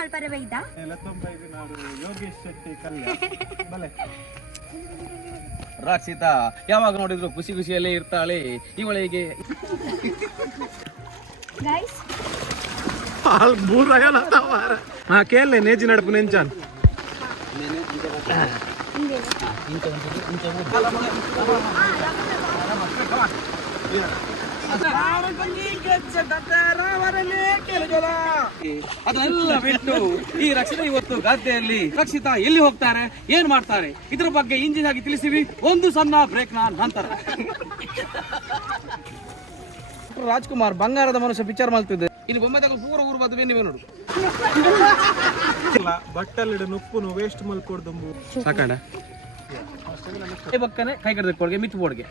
ಮಲ್ಪರೆ ಬೈದ ಯೋಗೇಶ್ ಶೆಟ್ಟಿ ಕಲ್ಯ ಬಲೆ ರಕ್ಷಿತಾ ಯಾವಾಗ ನೋಡಿದ್ರು ಖುಷಿ ಖುಷಿಯಲ್ಲೇ ಇರ್ತಾಳೆ ಇವಳಿಗೆ ಗೈಸ್ ಹಾಲ್ ಬೂರಾಯಲ ತವಾರ ಹಾ ಕೇಳಲೆ ನೇಜಿ ನಡಪು ನೆಂಚಾನ್ ಅದೆಲ್ಲ ಬಿಟ್ಟು ಈ ರಕ್ಷಿತಾ ಇವತ್ತು ಗದ್ದೆಯಲ್ಲಿ ರಕ್ಷಿತಾ ಎಲ್ಲಿ ಹೋಗ್ತಾರೆ ಏನ್ ಮಾಡ್ತಾರೆ ಇದ್ರ ಬಗ್ಗೆ ಇಂಜಿನ್ ಆಗಿ ತಿಳಿಸಿವಿ ಒಂದು ಸಣ್ಣ ಬ್ರೇಕ್ ನಂತರ ರಾಜ್ಕುಮಾರ್ ಬಂಗಾರದ ಮನುಷ್ಯ ಪಿಕ್ಚರ್ ಮಾಡ್ತಿದ್ದೆ ಇನ್ನು ಬೊಮ್ಮದಾಗ ಪೂರ ಊರು ಬದುವೆ ನೀವೇ ನೋಡು ಬಟ್ಟಲಿಡ ನುಪ್ಪುನು ವೇಸ್ಟ್ ಮಲ್ಕೊಡ್ದು ಸಾಕಂಡ ಬಕ್ಕನೆ ಕೈ ಕಡ್ದ ಕೊಡ್ಗೆ ಮಿತ್ತು ಬೋಡ್ಗೆ